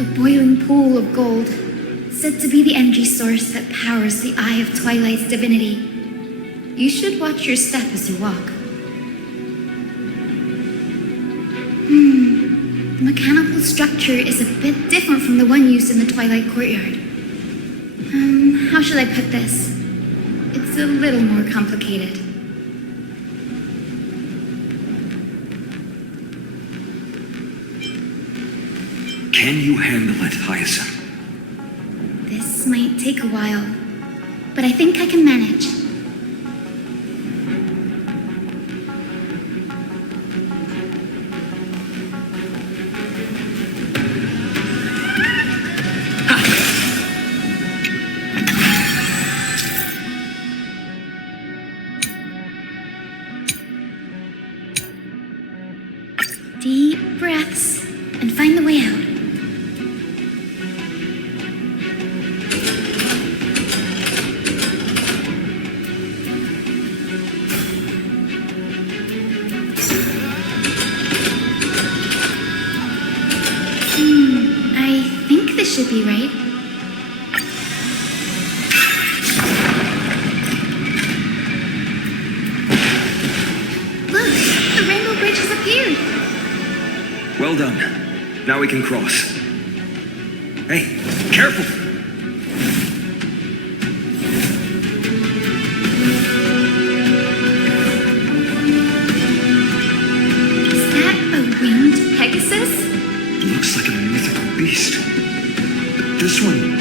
A boiling pool of gold, said to be the energy source that powers the Eye of Twilight's divinity. You should watch your step as you walk. The mechanical structure is a bit different from the one used in the Twilight Courtyard. How should I put this? It's a little more complicated. Can you handle it, Hyacinth? This might take a while, but I think I can manage. Deep breaths and find the way out. I think this should be right. Look, the rainbow bridge has appeared. Well done. Now we can cross. Hey, careful! Is that a winged Pegasus? Looks like a mythical beast. But this one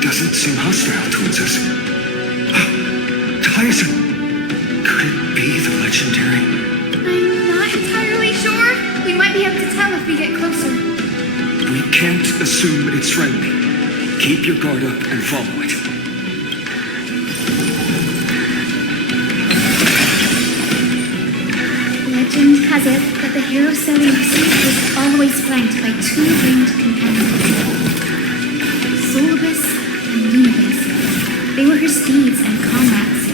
doesn't seem hostile towards us. Hyacinth! Could it be the legendary? I'm not entirely sure. We might be able to tell if we get closer. We can't assume it's friendly. Keep your guard up and follow it. Legend has it that the hero Seleucus was always flanked by two winged companions, Solubus and Lunabus. They were her steeds and comrades.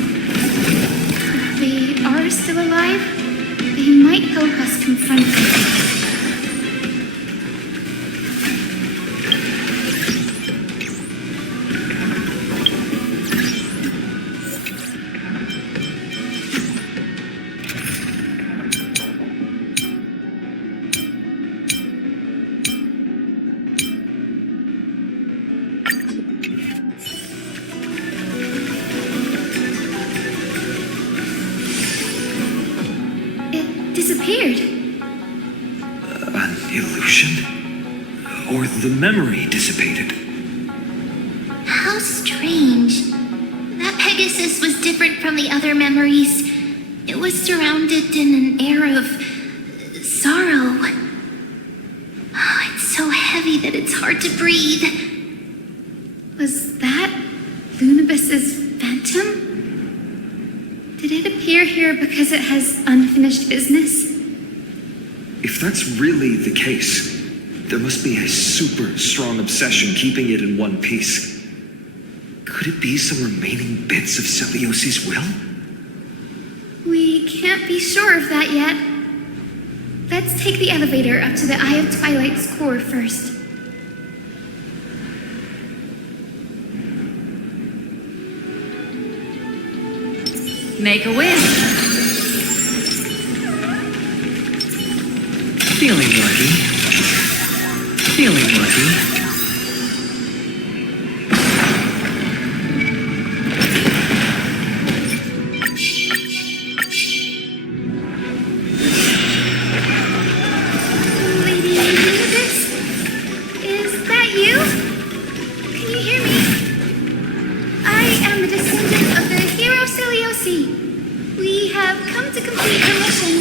If they are still alive, they might help us confront them. Disappeared. An illusion? Or the memory dissipated? How strange. That Pegasus was different from the other memories. It was surrounded in an air of sorrow. Oh, it's so heavy that it's hard to breathe. Was that Lunabus's phantom? Did it appear here because it has unfinished business? If that's really the case, there must be a super strong obsession keeping it in one piece. Could it be some remaining bits of Seleucus' will? We can't be sure of that yet. Let's take the elevator up to the Eye of Twilight's core first. Make a wish. Feeling lucky. Feeling lucky. Lady Lunabus? Is that you? Can you hear me? I am the descendant of the hero Seleucus. We have come to complete our mission.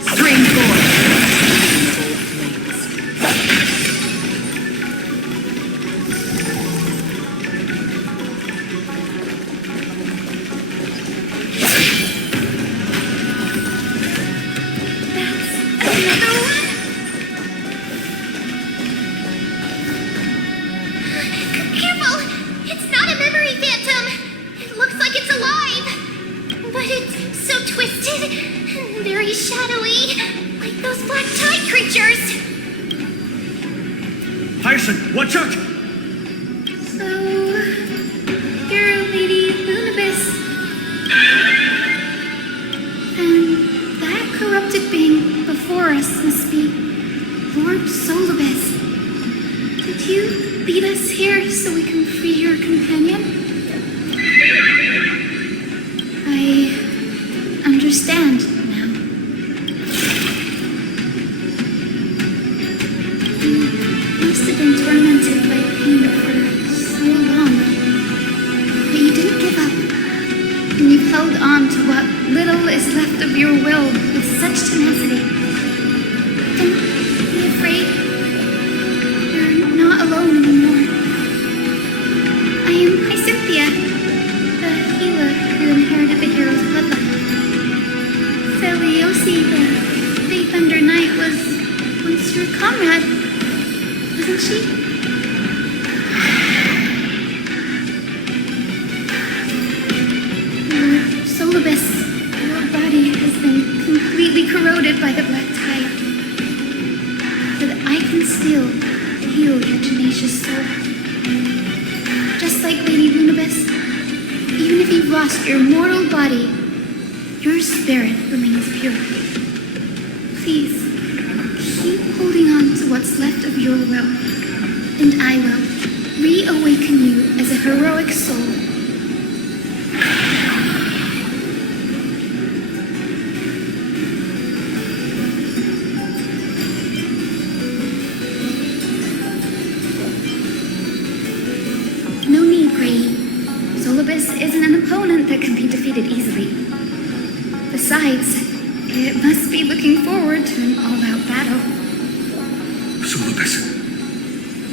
String four. Another one? Careful! It's not a memory phantom! It looks like it's Hyacinth, watch out! So, you're Lady Lunabis. And that corrupted being before us must be Lord Solibus. Did you lead us here so we can free your companion? I understand now. You must have been tormented by pain for so long. But you didn't give up. And you've held on to what little is left of your will with such tenacity. Don't be afraid. You're not alone anymore. I am Hyacinthia, the healer who inherited the hero's bloodline. Seliosi, the Faith Under Night, was once your comrade, wasn't she? Lord Solibus, your body has been completely corroded by the black tide. But I can still heal your tenacious soul. Just like Lady Lunabis, even if you've lost your mortal body, your spirit remains pure. Please, keep holding on to what's left of your will, and I will reawaken you as a heroic soul. No need, Grey. Solibus isn't an opponent that can be defeated easily. Besides, it must be looking forward to an all-out battle. Solibus,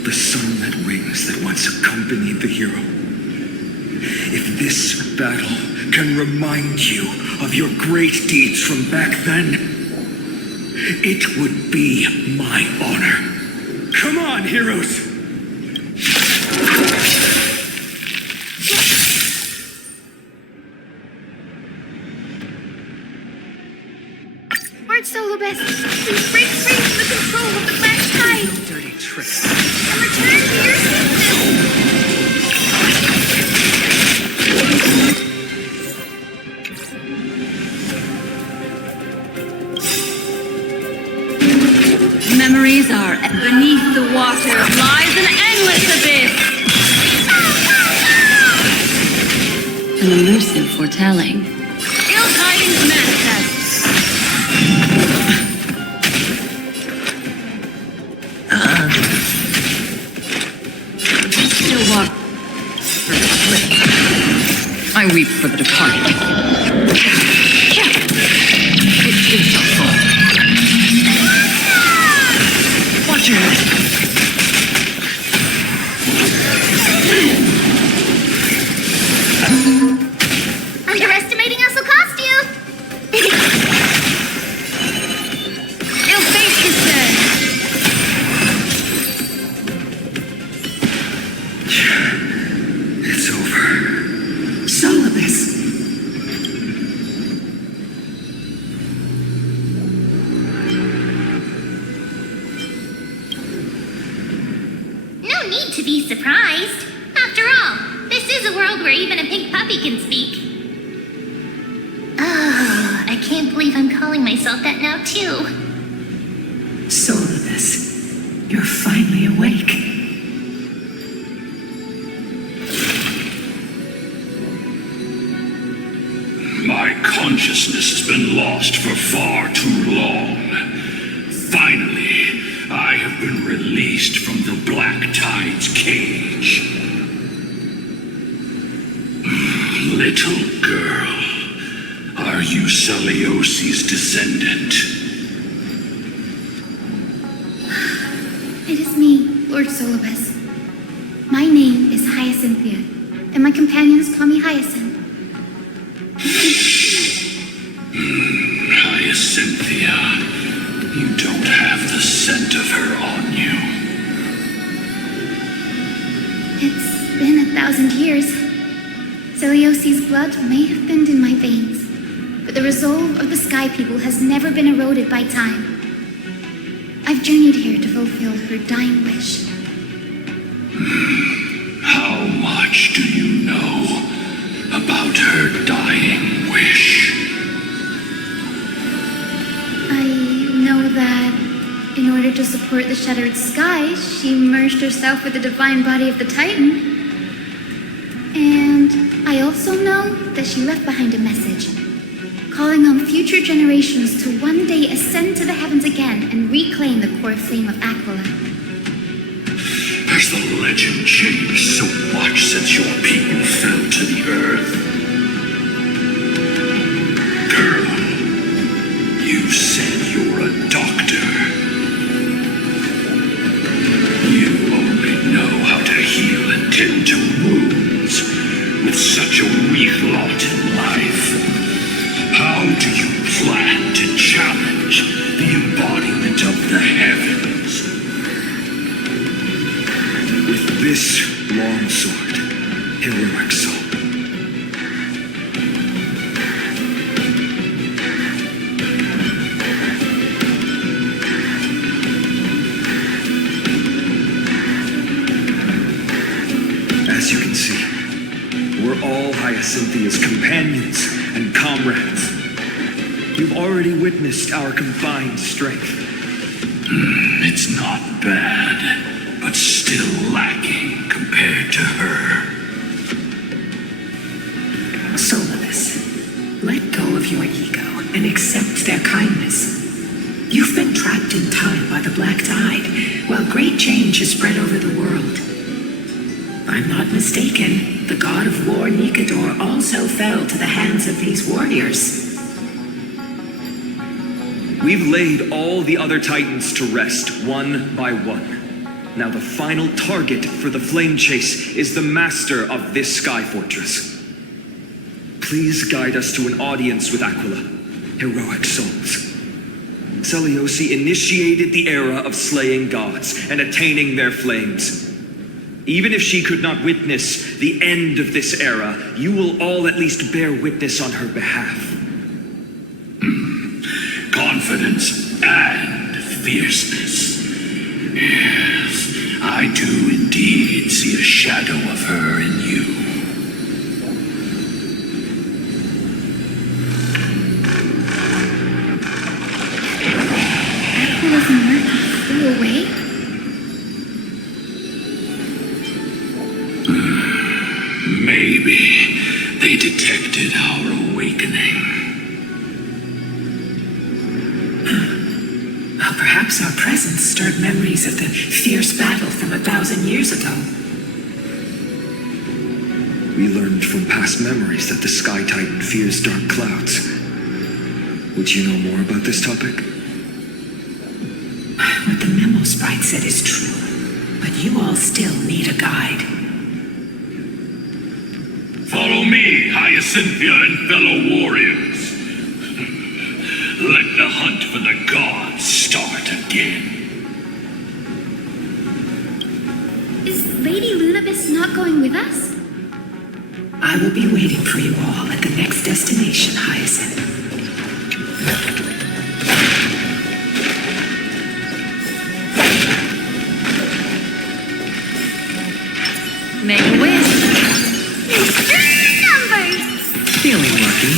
the sun that wings that once accompanied the hero. If this battle can remind you of your great deeds from back then, it would be my honor. Come on, heroes! Lord Solibus, please break free from the control of the black tide Dirty tricks. and return to your Memories are beneath the water lies an endless abyss. An elusive foretelling. Ill tidings manifest. Still walk through the cliff. I weep for the departed. It too shall fall. Watch your head. Underestimating us will cost you! Ill fate is dead. It's over. Solibus. No need to be surprised. After all, this is a world where even a pink puppy can speak. Oh, I can't believe I'm calling myself that now, too. Solibus, you're finally awake. My consciousness has been lost for far too long. Finally, I have been released from the Black Tide's cage. Little girl, are you Celiosi's descendant? It is me, Lord Solibus. My name is Hyacinthia, and my companions call me Hyacinth. Hyacinthia, you don't have the scent of her on you. It's been 1,000 years. Celiosi's blood may have thinned in my veins, but the resolve of the Sky People has never been eroded by time. I've journeyed here to fulfill her dying wish. How much do you know about her dying wish? I know that in order to support the shattered sky, she merged herself with the divine body of the Titan. And I also know that she left behind a message, calling on future generations to one day ascend to the heavens again and reclaim the core flame of Aquila. Has the legend changed so much since your people fell to the earth? Girl, you said you're a doctor. You only know how to heal and tend to wounds with such a weak lot in life. How do you plan to challenge the embodiment of the heavens? With this long sword, heroic soul. As you can see, we're all Hyacinthea's companions and comrades. You've already witnessed our combined strength. It's not bad, but still lacking compared to her. Solidus, let go of your ego and accept their kindness. You've been trapped in time by the Black Tide, while great change has spread over the world. If I'm not mistaken, the god of war Nikador also fell to the hands of these warriors. We've laid all the other titans to rest, one by one. Now the final target for the flame chase is the master of this sky fortress. Please guide us to an audience with Aquila, heroic souls. Seleuci initiated the era of slaying gods and attaining their flames. Even if she could not witness the end of this era, you will all at least bear witness on her behalf. Confidence and fierceness. Yes, I do indeed see a shadow of her in you. Aquila's murder flew away? Maybe they detected our awakening. Well, perhaps our presence stirred memories of the fierce battle from 1,000 years ago. We learned from past memories that the Sky Titan fears dark clouds. Would you know more about this topic? What the memo sprite said is true, but you all still need a guide. Follow me, Hyacinthia and fellow warriors. Let the hunt for the gods start again. Is Lady Lunabis not going with us? I will be waiting for you all at the next destination, Hyacinth. Make a wish. Numbers! Feeling lucky.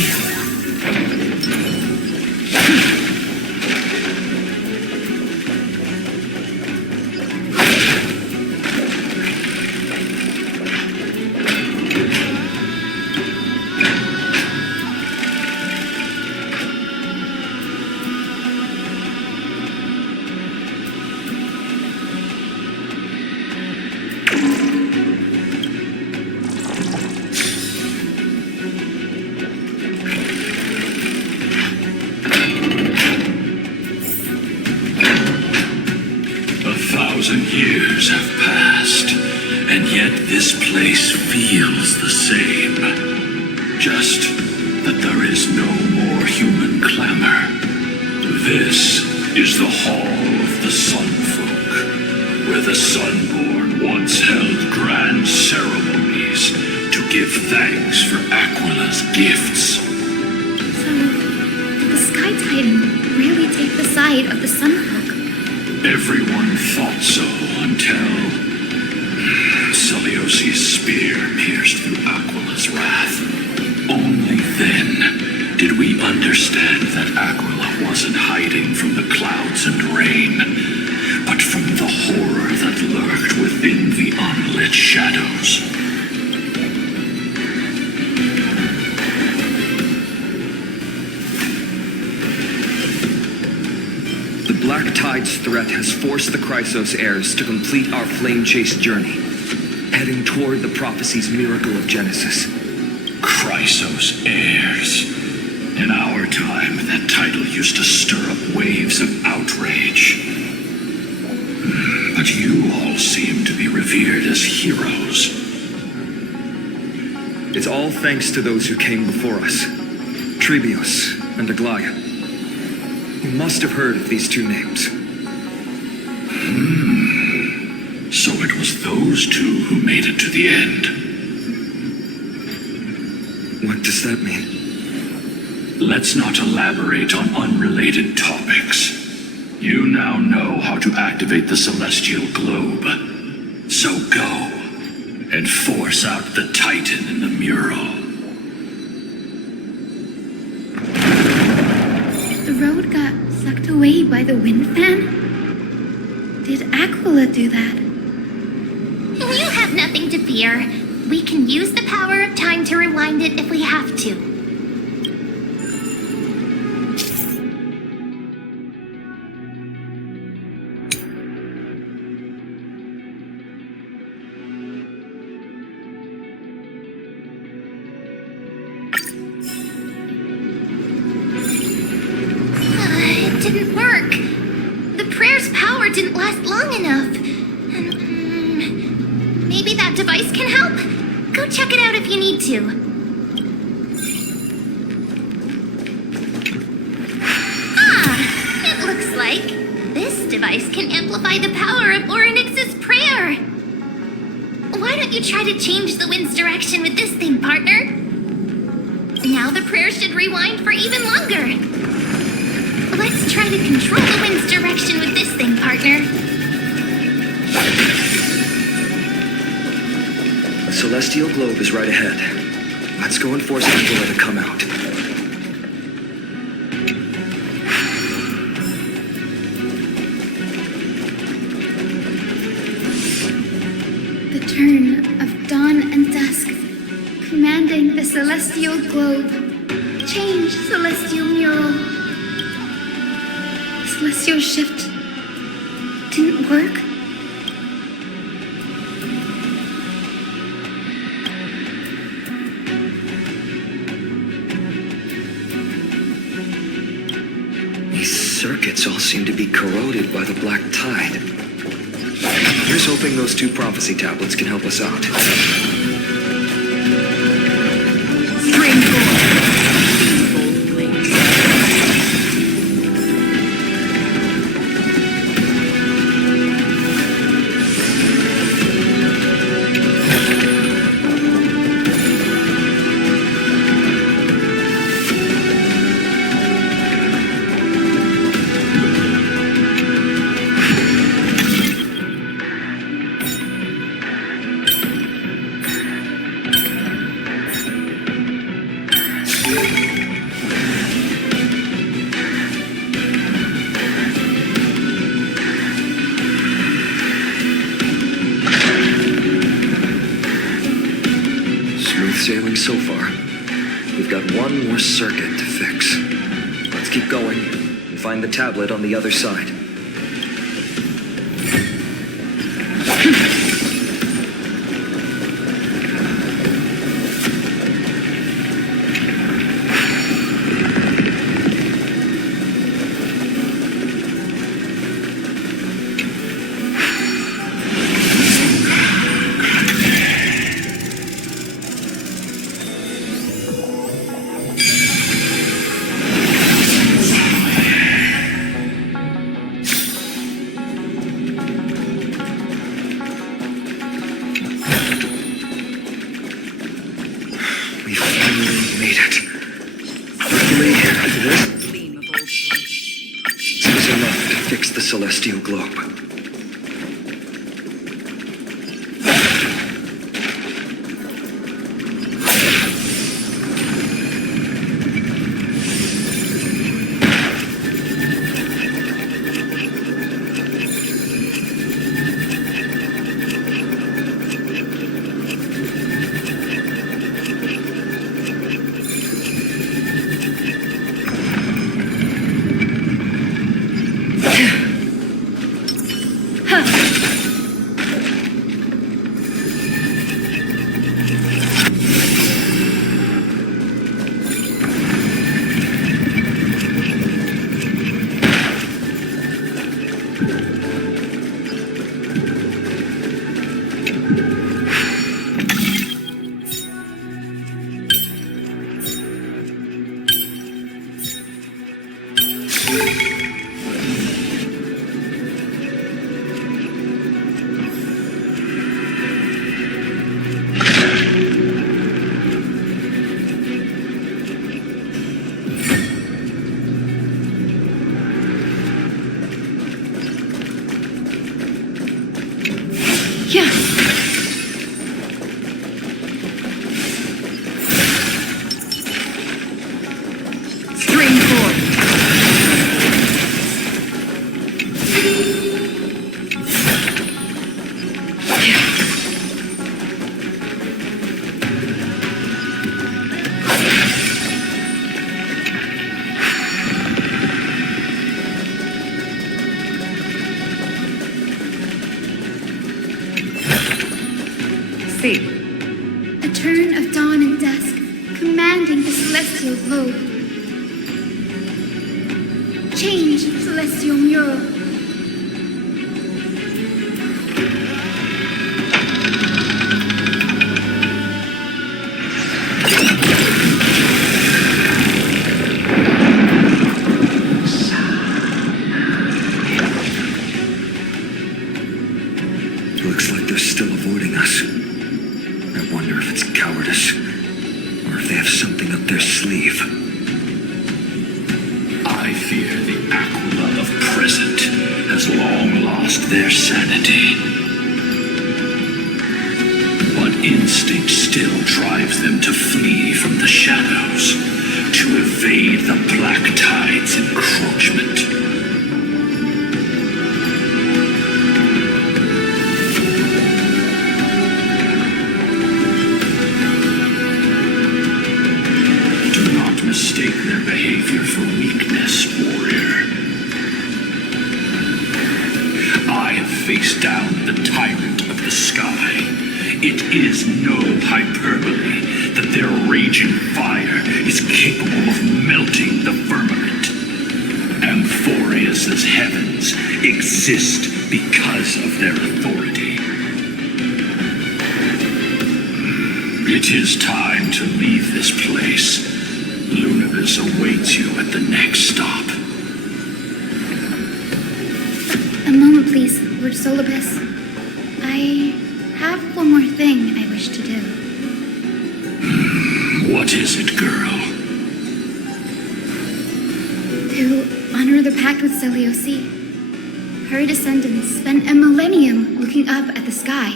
Years have passed, and yet this place feels the same. Just that there is no more human clamor. This is the Hall of the Sunfolk, where the Sunborn once held grand ceremonies to give thanks for Aquila's gifts. So, did the Sky Titan really take the side of the Sunfolk? Everyone thought so until Celiosi's spear pierced through Aquila's wrath. Only then did we understand that Aquila wasn't hiding from the clouds and rain, but from the horror that lurked within the unlit shadows. The Black Tide's threat has forced the Chrysos heirs to complete our flame chase journey, heading toward the prophecy's miracle of Genesis. Chrysos heirs. In our time, that title used to stir up waves of outrage. But you all seem to be revered as heroes. It's all thanks to those who came before us, Trebios and Aglaia. You must have heard of these two names. So it was those two who made it to the end. What does that mean? Let's not elaborate on unrelated topics. You now know how to activate the celestial globe. So go and force out the Titan in the mural. The road got sucked away by the wind fan? Did Aquila do that? You have nothing to fear. We can use the power of time to rewind it if we have to. It didn't work. The prayer's power didn't last long enough. And maybe that device can help? Go check it out if you need to. It looks like this device can amplify the power of Orynyx's prayer. Why don't you try to change the wind's direction with this thing, partner? Now the prayer should rewind for even longer. Let's try to control the wind's direction with this thing, partner. The celestial globe is right ahead. Let's go and force Aquila to come out. The turn of dawn and dusk, commanding the celestial globe. Change, celestial mural. Celestial shift didn't work? These circuits all seem to be corroded by the Black Tide. Here's hoping those two prophecy tablets can help us out. String four. Blades. Sailing so far. We've got one more circuit to fix. Let's keep going and find the tablet on the other side. We finally made it. Luckily, this was enough to fix the celestial globe. turn of dawn and dusk, commanding the celestial globe. Change, celestial mural. Looks like they're still avoiding us. I wonder if it's cowardice, or if they have something up their sleeve. I fear the Aquila of present has long lost their sanity. But instinct still drives them to flee from the shadows, to evade the Black Tide's encroachment. Mistake their behavior for weakness, warrior. I have faced down the tyrant of the sky. It is no hyperbole that their raging fire is capable of melting the firmament. Amphoreus's heavens exist because of their authority. It is time to leave this place. Lunavis awaits you at the next stop. A moment, please, Lord Solibus. I have one more thing I wish to do. What is it, girl? To honor the pact with Selioci. Her descendants spent a millennium looking up at the sky.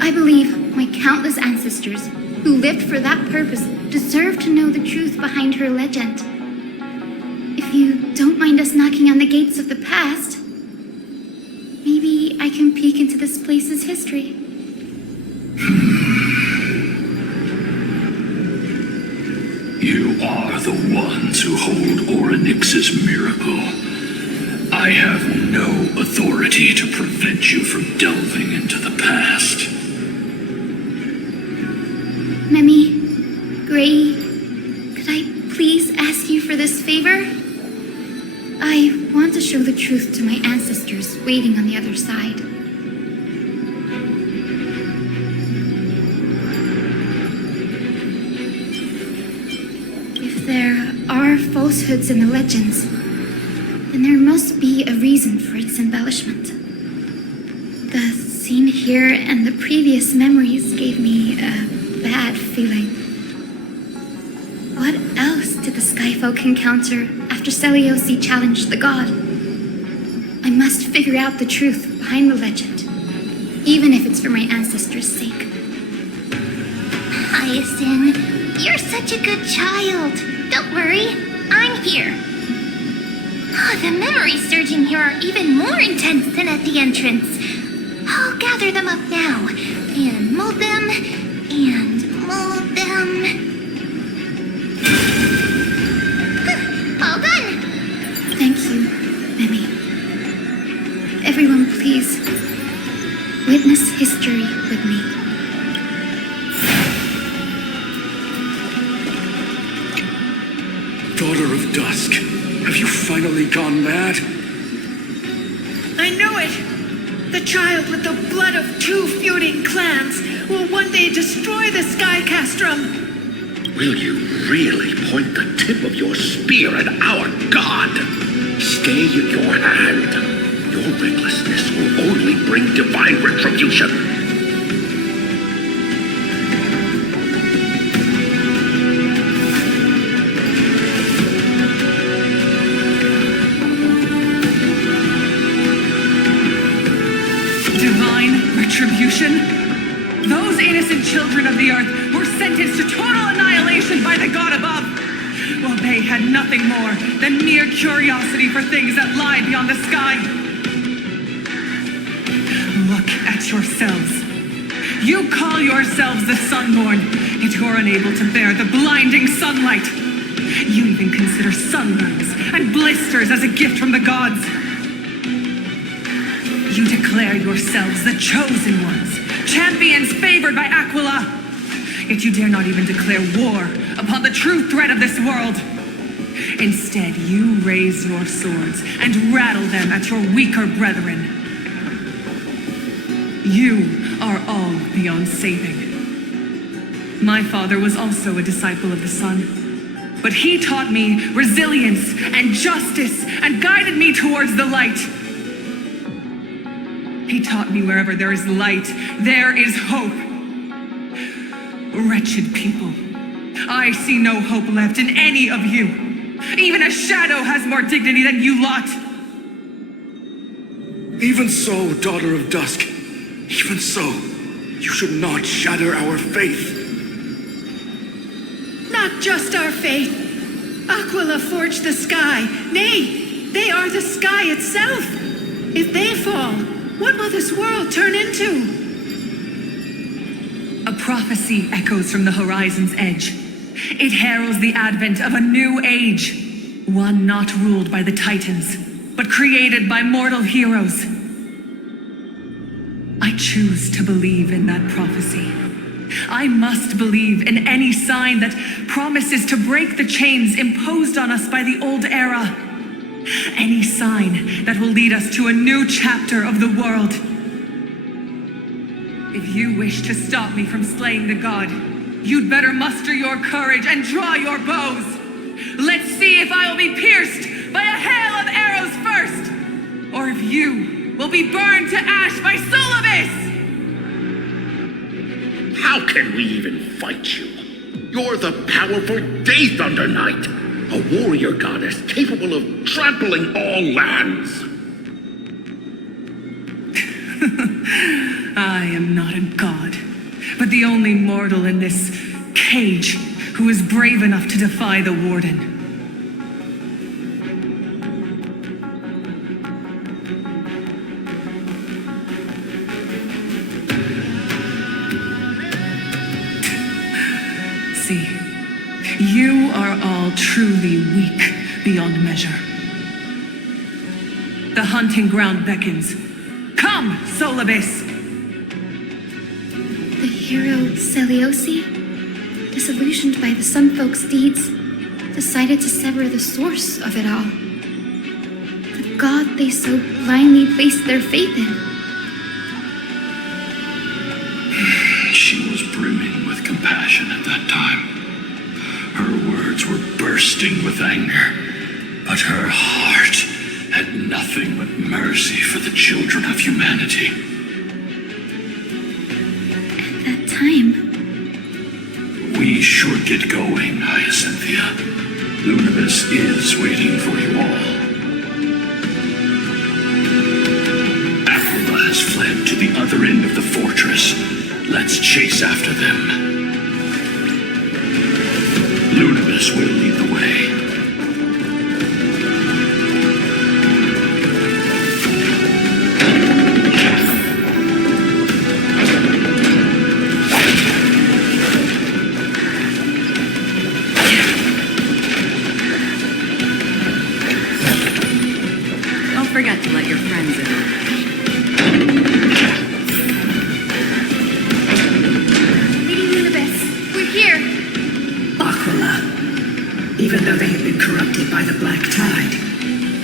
I believe my countless ancestors who lived for that purpose deserve to know the truth behind her legend. If you don't mind us knocking on the gates of the past, maybe I can peek into this place's history. You are the ones who hold Orynyx's miracle. I have no authority to prevent you from delving into the past. Memi, Gray, could I please ask you for this favor? I want to show the truth to my ancestors waiting on the other side. If there are falsehoods in the legends, then there must be a reason for its embellishment. The scene here and the previous memories gave me a bad feeling. What else did the Skyfolk encounter after Selioci challenged the god? I must figure out the truth behind the legend, even if it's for my ancestors' sake. Hyacinth, you're such a good child. Don't worry, I'm here. Oh, the memories surging here are even more intense than at the entrance. I'll gather them up now and mold them and mold them. All done. Thank you, Memi. Everyone, please, witness history with me. Daughter of Dusk, have you finally gone mad? I know it! The child with the blood of two feuding clans will one day destroy the Sky Castrum! Will you really point the tip of your spear at our god? Stay in your hand. Your recklessness will only bring divine retribution. Divine retribution? Those innocent children of the earth were sentenced to total annihilation by the god above, while they had nothing more than mere curiosity for things that lie beyond the sky. Look at yourselves. You call yourselves the Sunborn, yet you're unable to bear the blinding sunlight. You even consider sunburns and blisters as a gift from the gods. You declare yourselves the chosen ones, champions favored by Aquila. Yet you dare not even declare war upon the true threat of this world. Instead, you raise your swords and rattle them at your weaker brethren. You are all beyond saving. My father was also a disciple of the sun, but he taught me resilience and justice and guided me towards the light. He taught me wherever there is light, there is hope. Wretched people, I see no hope left in any of you. Even a shadow has more dignity than you lot. Even so, daughter of dusk, even so, you should not shatter our faith. Not just our faith. Aquila forged the sky. Nay, they are the sky itself. If they fall, what will this world turn into? A prophecy echoes from the horizon's edge. It heralds the advent of a new age, one not ruled by the Titans, but created by mortal heroes. I choose to believe in that prophecy. I must believe in any sign that promises to break the chains imposed on us by the old era. Any sign that will lead us to a new chapter of the world. If you wish to stop me from slaying the god, you'd better muster your courage and draw your bows. Let's see if I will be pierced by a hail of arrows first, or if you will be burned to ash by Solobis! How can we even fight you? You're the powerful Day Thunder Knight, a warrior goddess capable of trampling all lands. I am not a god, but the only mortal in this cage who is brave enough to defy the Warden. See, you are all truly weak beyond measure. The hunting ground beckons. Come, Solobis! The hero Seliosi, disillusioned by the Sun Folk's deeds, decided to sever the source of it all. The god they so blindly placed their faith in. She was brimming with compassion at that time. Her words were bursting with anger, but her heart had nothing but mercy for the children of humanity. At that time, We should get going, Hyacinthia. Lunavis is waiting for you all. Aquila has fled to the other end of the fortress. Let's chase after them. Lunavis will lead the way. Forget to let your friends in. Lady Lunavis, we're here. Aquila. Even though they have been corrupted by the Black Tide,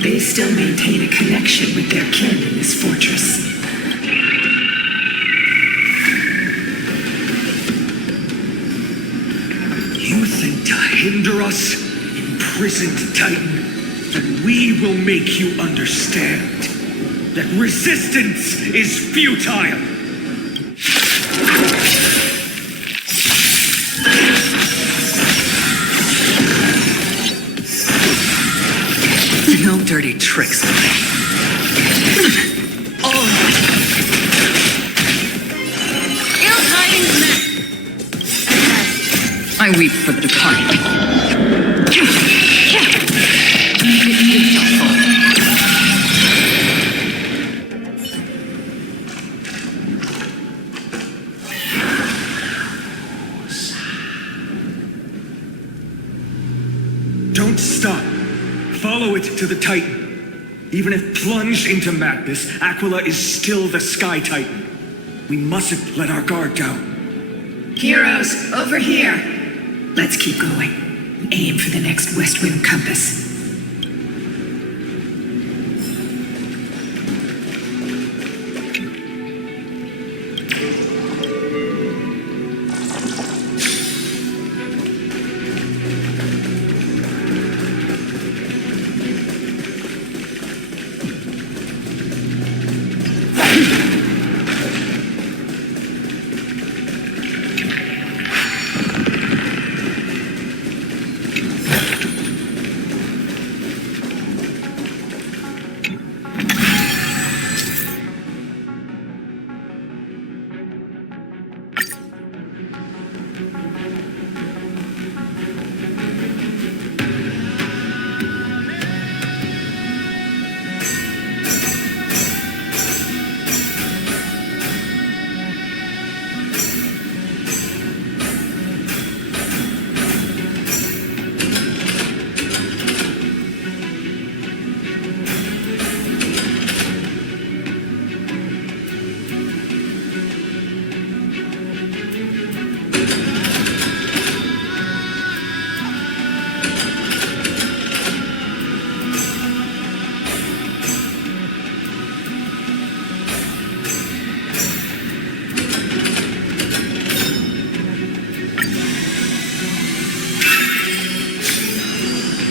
they still maintain a connection with their kin in this fortress. You think to hinder us, imprisoned Titan? Then we will make you understand that resistance is futile. No dirty tricks. Ill-tidings met. I weep for the departed. Don't stop. Follow it to the Titan. Even if plunged into madness, Aquila is still the Sky Titan. We mustn't let our guard down. Heroes, over here. Let's keep going. Aim for the next west wind compass.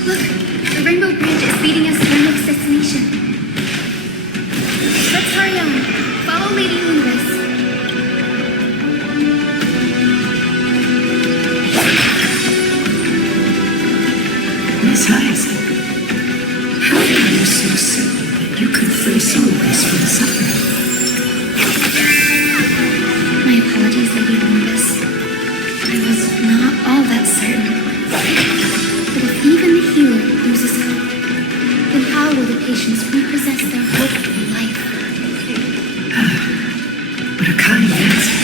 Look, the rainbow bridge is leading us to our next destination. Let's hurry on. Follow Lady Universe. Miss Hyacinth, how are you so certain that you could free souls from suffering? My apologies, Lady Universe. I was not all that certain. But if even the healer loses hope, then how will the patients repossess their hope for life? What a kind answer.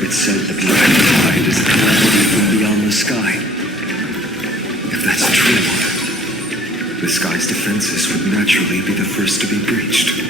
It said the black tide is a calamity from beyond the sky. If that's true, the sky's defenses would naturally be the first to be breached.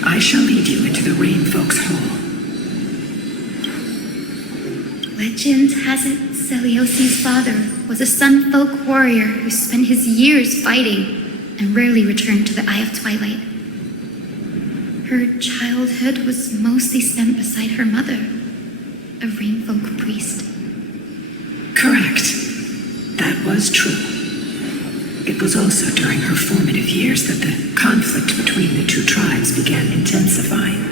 I shall lead you into the Rain Folk's Hall. Legend has it Celiosi's father was a Sun Folk warrior who spent his years fighting and rarely returned to the Eye of Twilight. Her childhood was mostly spent beside her mother, a Rain Folk priest. Correct. That was true. It was also during her formative years that the conflict between the two tribes began intensifying.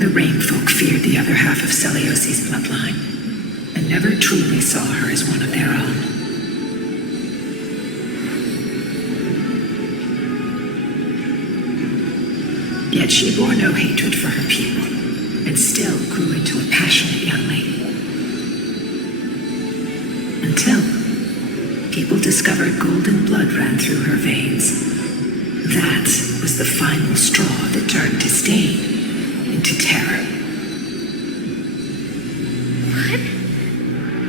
The Rain Folk feared the other half of Celiosi's bloodline and never truly saw her as one of their own. Yet she bore no hatred for her people and still grew into a passionate young lady. Until people discovered golden blood ran through her veins. That was the final straw that turned disdain into terror. What?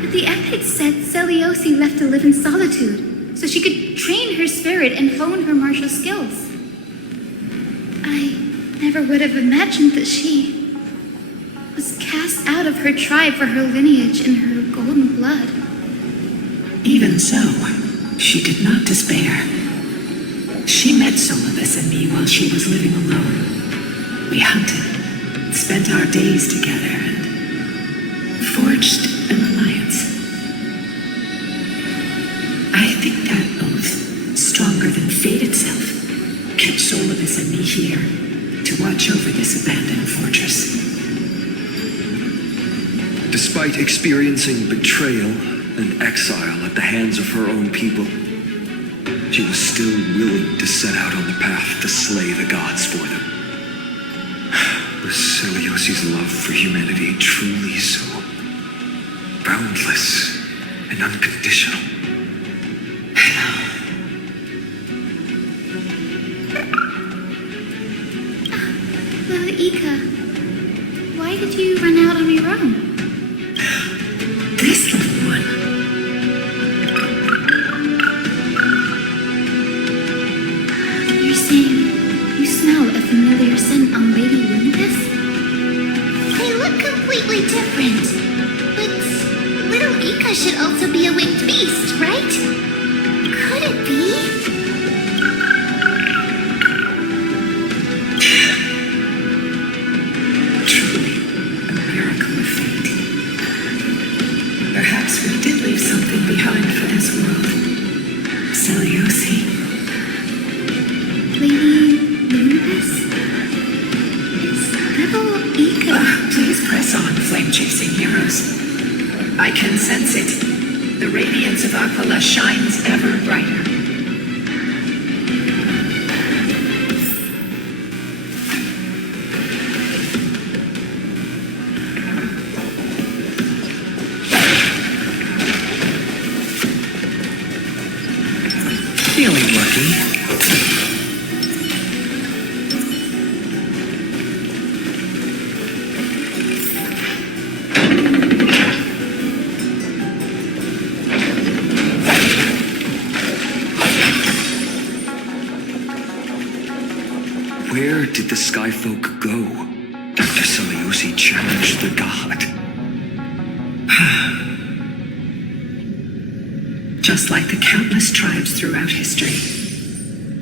But the epic said Celiosi left to live in solitude, so she could train her spirit and hone her martial skills. I never would have imagined that she was cast out of her tribe for her lineage and her golden blood. Even so, she did not despair. She met Solibus and me while she was living alone. We hunted, spent our days together, and forged an alliance. I think that oath, stronger than fate itself, kept Solibus and me here to watch over this abandoned fortress. Despite experiencing betrayal and exile at the hands of her own people, she was still willing to set out on the path to slay the gods for them. Was Seliosi's love for humanity truly so boundless and unconditional? Well, Ika, why did you run out on your own? This little one. You're saying you smell a familiar scent on Lady Lunicus? They look completely different. But little Ika should also be a winged beast, right? Could it be? Truly, a miracle of fate. Perhaps we did leave something behind for this world. Seliosi. Lady Lunicus? It's little Ika. Please press on, flame-chasing heroes. I can sense it. The radiance of Aquila shines ever brighter. Feeling lucky. Where did the Skyfolk go after Seliosi challenged the god? Just like the countless tribes throughout history,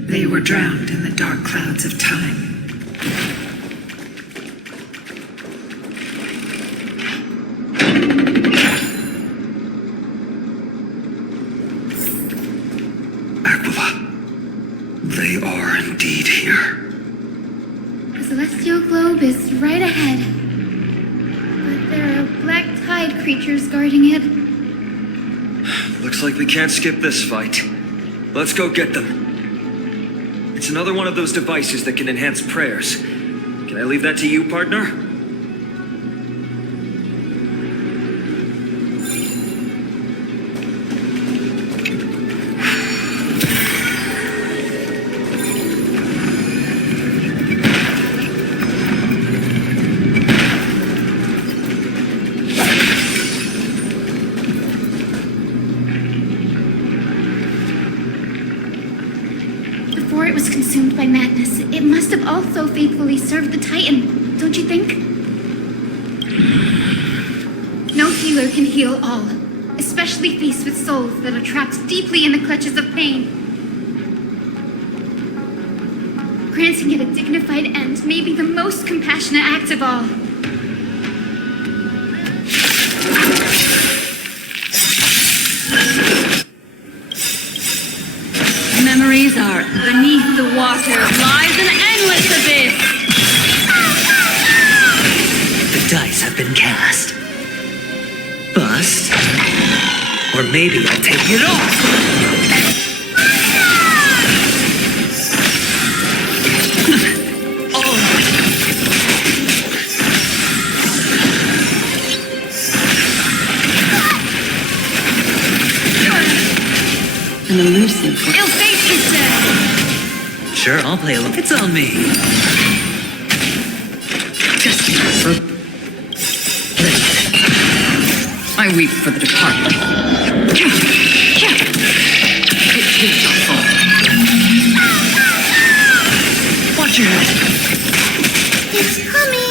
they were drowned in the dark clouds of time. Aquila, they are indeed here. The celestial globe is right ahead. But there are black tide creatures guarding it. Looks like we can't skip this fight. Let's go get them. It's another one of those devices that can enhance prayers. Can I leave that to you, partner? Before it was consumed by madness, it must have also faithfully served the Titan, don't you think? No healer can heal all, especially faced with souls that are trapped deeply in the clutches of pain. Granting it a dignified end may be the most compassionate act of all. Memories are beneath the water lies an endless abyss. The dice have been cast. Bust. Or maybe I'll take it off. An elusive. Ill fate, you said. Sure, I'll play along. It's on me. Just for... I weep for the departed. It will not fall. Watch your head. It's coming.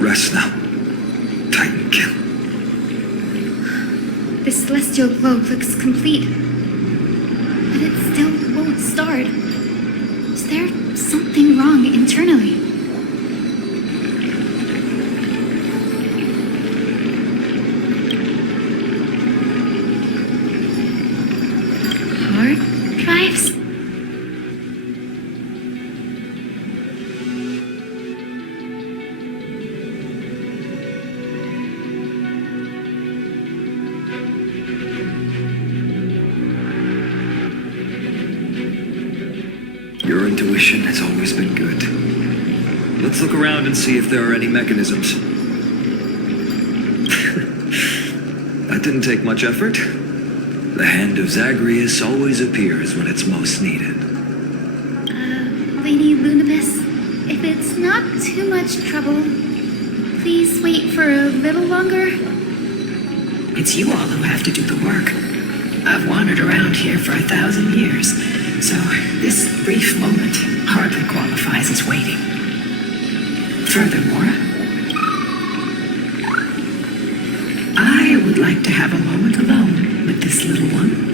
Rest now, Titankin. The celestial globe looks complete, but it still won't start. Is there something wrong internally? Intuition has always been good. Let's look around and see if there are any mechanisms. That didn't take much effort. The hand of Zagreus always appears when it's most needed. Lady Lunabis, if it's not too much trouble, please wait for a little longer. It's you all who have to do the work. I've wandered around here for 1,000 years, so this brief moment hardly qualifies as waiting. Furthermore, I would like to have a moment alone with this little one.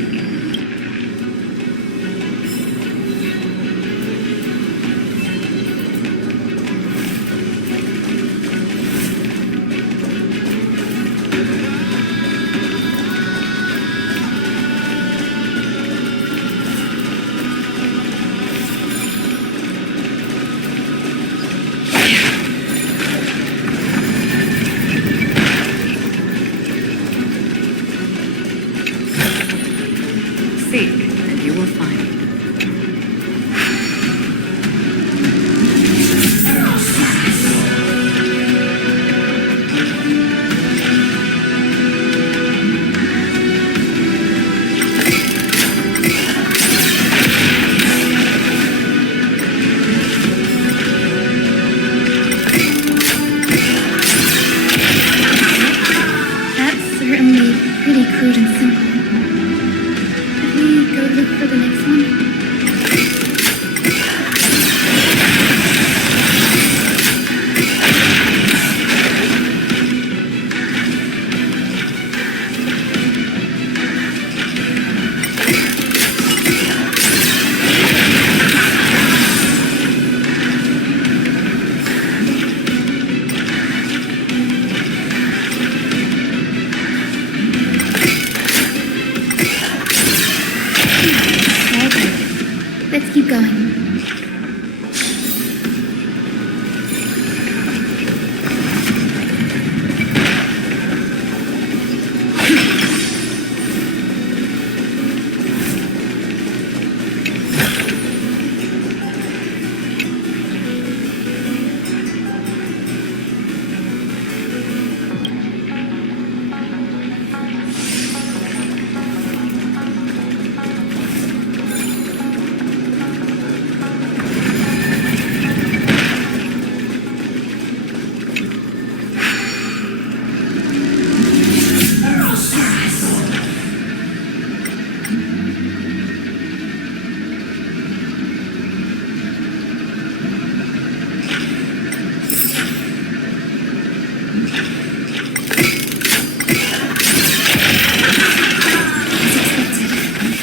Seek, and you will find. That's certainly pretty crude and simple. Could we go look for the next one? Let's keep going.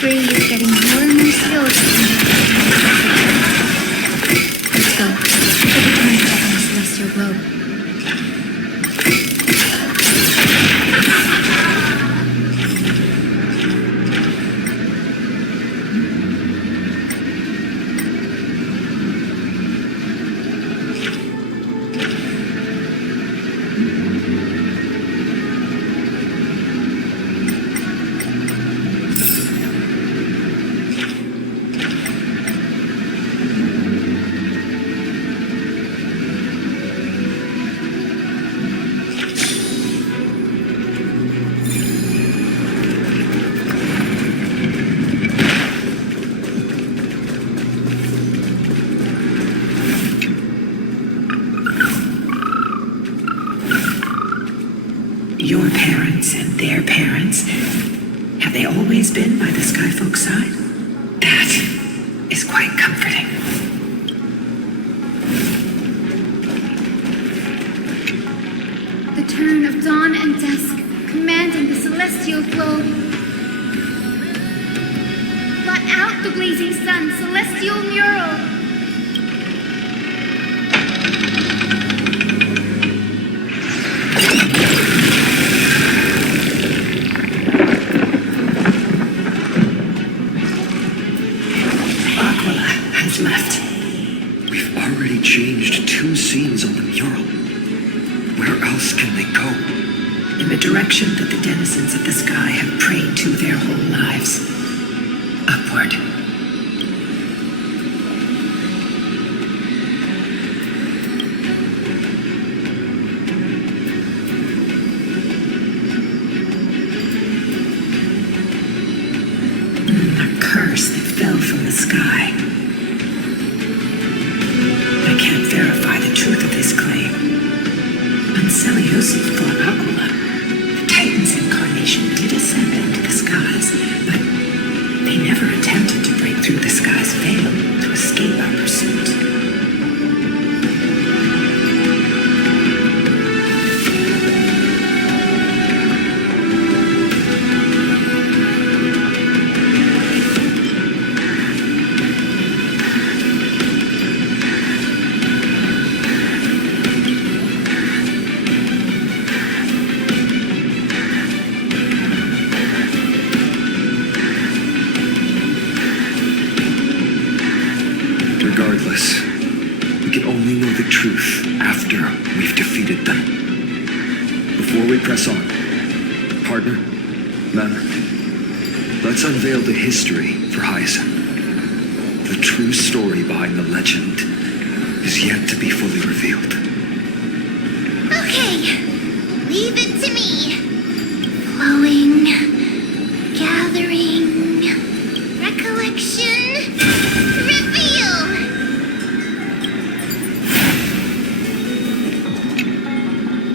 You're getting more and more skills. Let's go. Look at the current on the celestial globe. Your parents and their parents, have they always been by the Skyfolk side? That is quite comforting. The turn of dawn and dusk, commanding the celestial globe. Blot out the blazing sun, celestial mural. Left. We've already changed 2 scenes on the mural. Where else can they go? In the direction that the denizens of the sky have prayed to their whole lives. Upward. verify the truth of his claim. When Seleucus fought Aquila, the Titan's incarnation did ascend into the skies, but they never attempted to break through the sky's veil to escape our pursuit. Regardless, we can only know the truth after we've defeated them. Before we press on, partner, man, let's unveil the history for Hyacinth. The true story behind the legend is yet to be fully revealed. Okay, leave it to me. Flowing, gathering, recollection, reveal.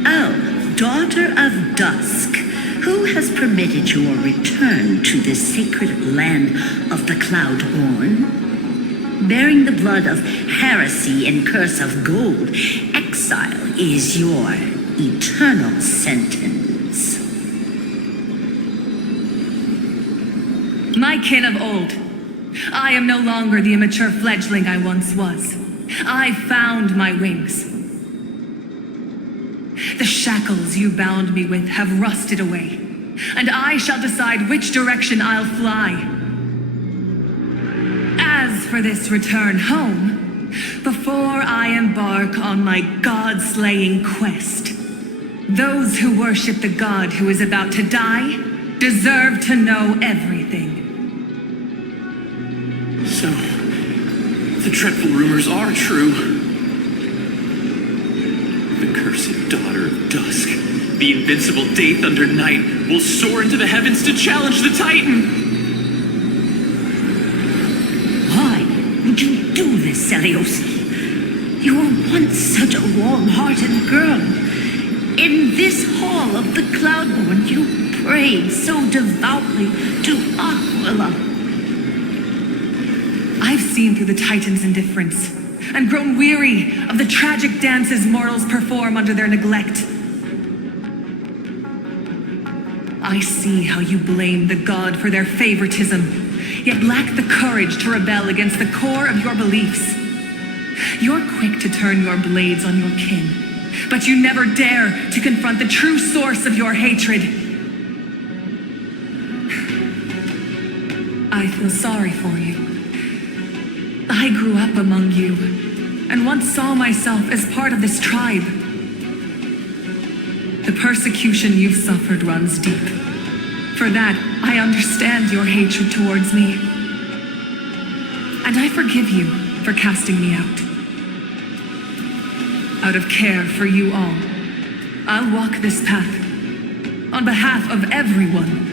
Oh, daughter of dusk, who has permitted your return to this sacred land of the Cloudborn? Bearing the blood of heresy and curse of gold, exile is your eternal sentence. My kin of old, I am no longer the immature fledgling I once was. I found my wings. The shackles you bound me with have rusted away, and I shall decide which direction I'll fly. As for this return home, before I embark on my god-slaying quest, those who worship the god who is about to die deserve to know everything. So, the dreadful rumors are true. The cursed daughter of dusk, the invincible Day Thunder Knight, will soar into the heavens to challenge the Titan! Would you do this, Seleucus? You were once such a warm-hearted girl. In this hall of the Cloudborn, you prayed so devoutly to Aquila. I've seen through the Titan's indifference, and grown weary of the tragic dances mortals perform under their neglect. I see how you blame the god for their favoritism, yet lack the courage to rebel against the core of your beliefs. You're quick to turn your blades on your kin, but you never dare to confront the true source of your hatred. I feel sorry for you. I grew up among you, and once saw myself as part of this tribe. The persecution you've suffered runs deep. For that, I understand your hatred towards me. And I forgive you for casting me out. Out of care for you all, I'll walk this path on behalf of everyone.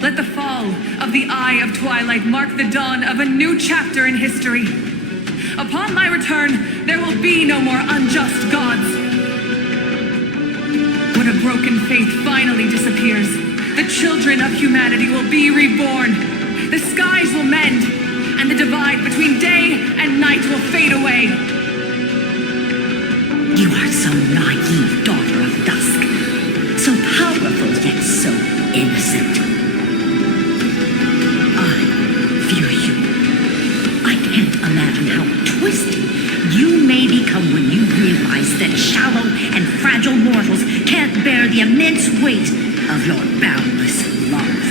Let the fall of the Eye of Twilight mark the dawn of a new chapter in history. Upon my return, there will be no more unjust gods. When a broken faith finally disappears, the children of humanity will be reborn. The skies will mend, and the divide between day and night will fade away. You are so naive, daughter of dusk. So powerful, yet so innocent. I fear you. I can't imagine how twisted you may become when you realize that shallow and fragile mortals can't bear the immense weight of your boundless love.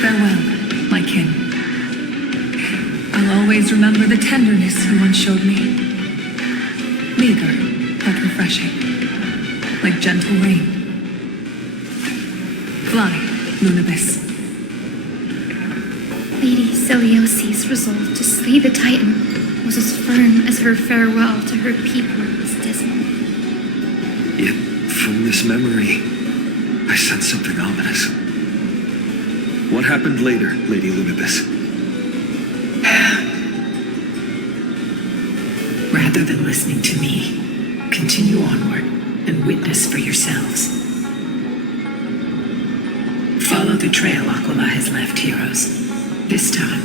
Farewell, my kin. I'll always remember the tenderness you once showed me. Meager, but refreshing. Like gentle rain. Fly, Lunabis. Lady Seleucus' resolve to slay the Titan was as firm as her farewell to her people was dismal. Yet, from this memory, I sense something ominous. What happened later, Lady Lunabis? Rather than listening to me, continue onward and witness for yourselves. Follow the trail Aquila has left, heroes. This time,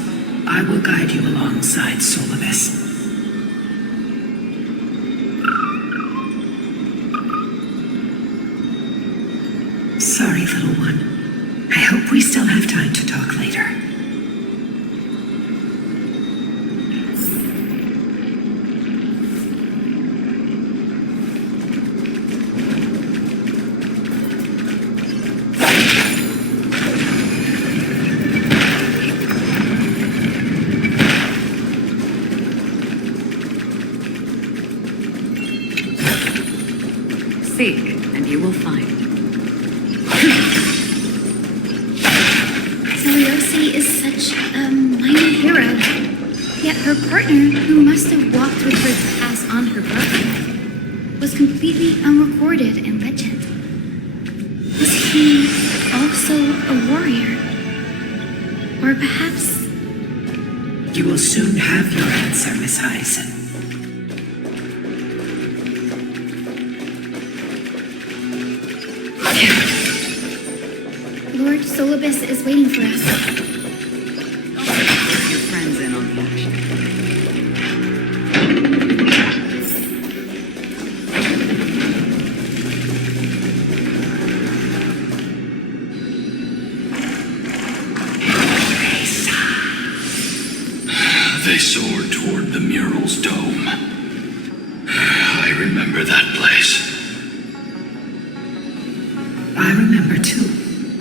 I will guide you alongside Solibus. Sorry, little one. I hope we still have time to talk later. Seek, and you will find. Seliosi is such a minor hero. Yet her partner, who must have walked with her to pass on her birthright, was completely unrecorded in legend. Was he also a warrior? Or perhaps... You will soon have your answer, Miss Hyacinth. Lord Solibus is waiting for us. Get your friends in on the action. They soared toward the mural's dome. I remember that place. I remember too,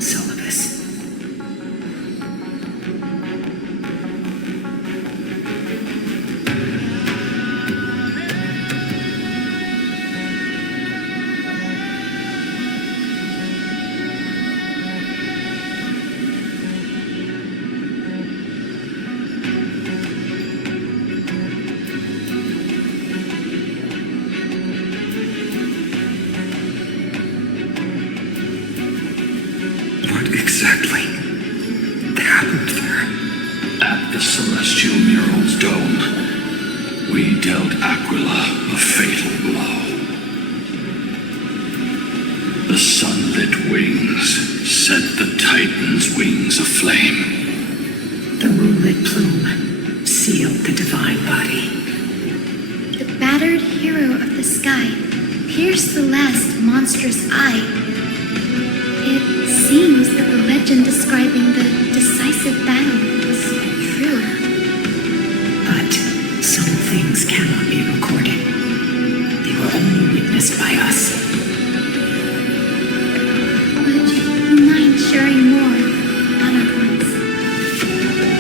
Solibus. What exactly happened there? At the celestial mural's dome, we dealt Aquila a fatal blow. The sunlit wings set the Titan's wings aflame. The moonlit plume sealed the divine body. The battered hero of the sky pierced the last monstrous eye. It seems that the legend describing the decisive battle was true. But some things cannot be recorded. They were only witnessed by us. Would you mind sharing more on our points?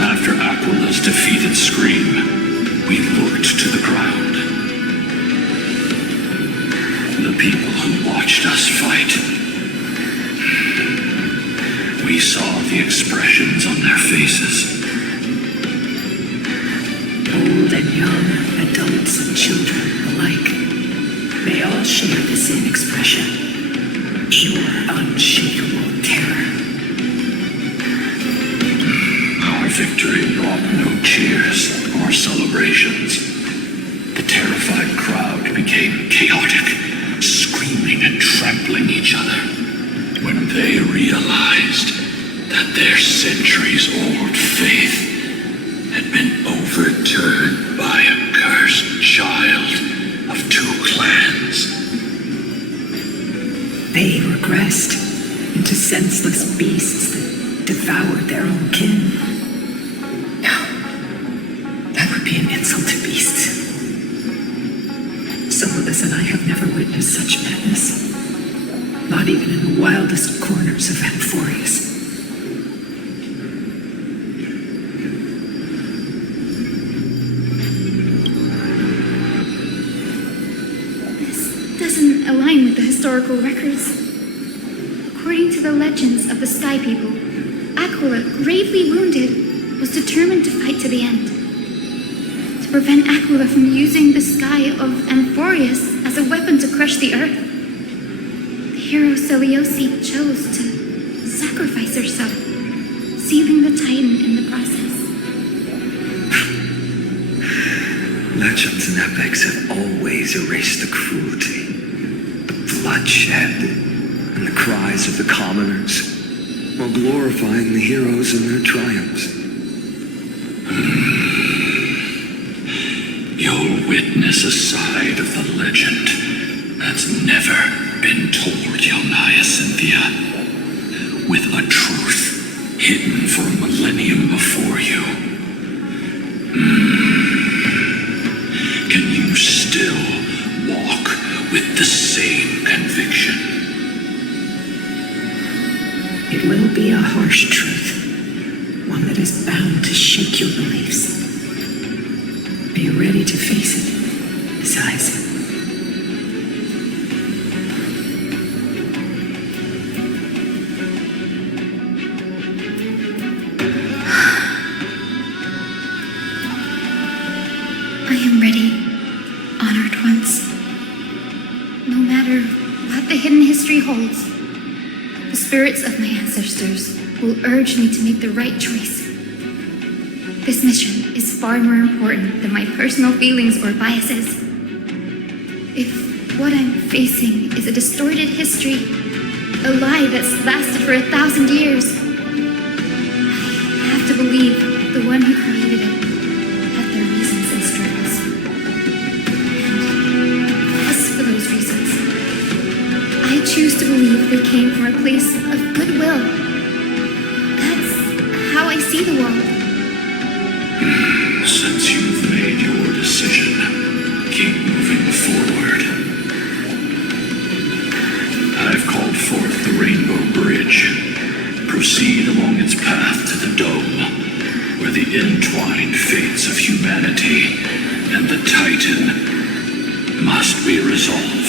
After Aquila's defeated scream, we looked to the ground. The people who watched us fight. We saw the expressions on their faces. Old and young, adults and children alike. They all share the same expression. Pure, unshakable terror. Our victory brought no cheers or celebrations. The terrified crowd became chaotic, screaming and trampling each other. When they realized that their centuries-old faith had been overturned by a cursed child of two clans. They regressed into senseless beasts that devoured their own kin. No, that would be an insult to beasts. Solibus and I have never witnessed such madness. Not even in the wildest corners of Amphoreus. This doesn't align with the historical records. According to the legends of the Sky People, Aquila, gravely wounded, was determined to fight to the end. To prevent Aquila from using the sky of Amphoreus as a weapon to crush the earth, hero Seliosi chose to sacrifice herself, sealing the Titan in the process. legends and epics have always erased the cruelty, the bloodshed, and the cries of the commoners, while glorifying the heroes and their triumphs. You'll witness a side of the legend that's never been told, young Hyacinthia, with a truth hidden for a millennium before you. Can you still walk with the same conviction? It will be a harsh truth, one that is bound to shake your beliefs. Are you ready to face it, Besides? I am ready, honored ones. No matter what the hidden history holds, the spirits of my ancestors will urge me to make the right choice. This mission is far more important than my personal feelings or biases. If what I'm facing is a distorted history, a lie that's lasted for 1,000 years, I have to believe the one who created it had their reasons and struggles. And as for those reasons, I choose to believe they came from a place of goodwill. That's how I see the world. Since you've made your decision, keep moving forward. I've called forth the Rainbow Bridge. Proceed along its path to the dome, where the entwined fates of humanity and the Titan must be resolved.